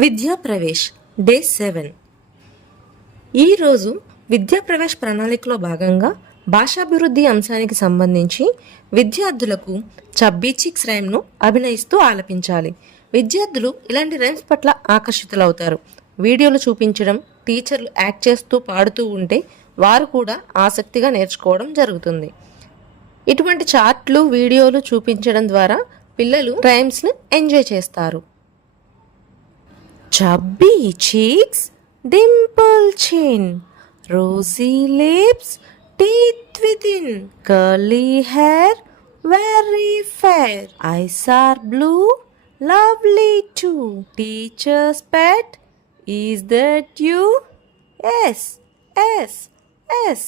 విద్యా ప్రవేశ్ డే 7. ఈరోజు విద్యా ప్రవేశ్ ప్రణాళికలో భాగంగా భాషాభివృద్ధి అంశానికి సంబంధించి విద్యార్థులకు చబ్బీ చిక్స్ రైమ్ను అభినయిస్తూ ఆలపించాలి. విద్యార్థులు ఇలాంటి రైమ్స్ పట్ల ఆకర్షితులవుతారు. వీడియోలు చూపించడం, టీచర్లు యాక్ట్ చేస్తూ పాడుతూ ఉంటే వారు కూడా ఆసక్తిగా నేర్చుకోవడం జరుగుతుంది. ఇటువంటి చార్ట్లు, వీడియోలు చూపించడం ద్వారా పిల్లలు రైమ్స్ను ఎంజాయ్ చేస్తారు. Chubby cheeks, dimple chin, rosy lips, teeth within, curly hair, very fair. Eyes are blue, lovely too. Teacher's pet, is that you? Yes, yes, yes.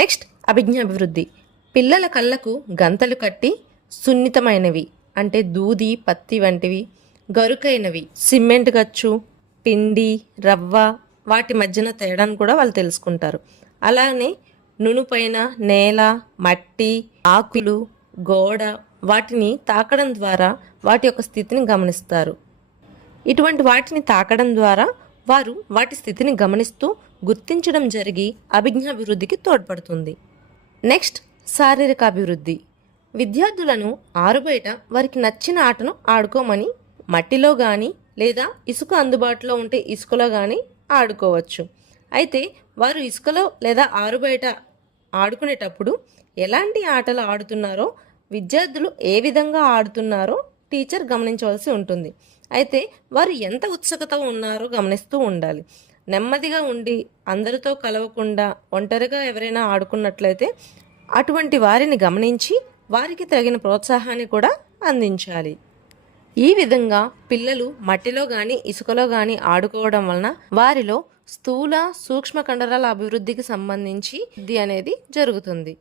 Next అభిజ్ఞాభివృద్ధి. పిల్లల కళ్ళకు గంతలు కట్టి సున్నితమైనవి అంటే దూది, పత్తి వంటివి, గరుకైనవి సిమెంట్ గచ్చు, పిండి, రవ్వ వాటి మధ్యన తేడాను కూడా వాళ్ళు తెలుసుకుంటారు. అలానే నునుపైన నేల, మట్టి, ఆకులు, గోడ వాటిని తాకడం ద్వారా వాటి యొక్క స్థితిని గమనిస్తారు. ఇటువంటి వాటిని తాకడం ద్వారా వారు వాటి స్థితిని గమనిస్తూ గుర్తించడం జరిగి అభిజ్ఞాభివృద్ధికి తోడ్పడుతుంది. నెక్స్ట్ శారీరక అభివృద్ధి. విద్యార్థులను ఆరుబయట వారికి నచ్చిన ఆటను ఆడుకోమని మట్టిలో కానీ లేదా ఇసుక అందుబాటులో ఉంటే ఇసుకలో కానీ ఆడుకోవచ్చు. అయితే వారు ఇసుకలో లేదా ఆరుబయట ఆడుకునేటప్పుడు ఎలాంటి ఆటలు ఆడుతున్నారో, విద్యార్థులు ఏ విధంగా ఆడుతున్నారో టీచర్ గమనించవలసి ఉంటుంది. అయితే వారు ఎంత ఉత్సుకత ఉన్నారో గమనిస్తూ ఉండాలి. నెమ్మదిగా ఉండి అందరితో కలవకుండా ఒంటరిగా ఎవరైనా ఆడుకున్నట్లయితే అటువంటి వారిని గమనించి వారికి తగిన ప్రోత్సాహాన్ని కూడా అందించాలి. ఈ విధంగా పిల్లలు మట్టిలో కానీ ఇసుకలో కానీ ఆడుకోవడం వలన వారిలో స్థూల, సూక్ష్మ కండరాల అభివృద్ధికి సంబంధించి ఇది అనేది జరుగుతుంది.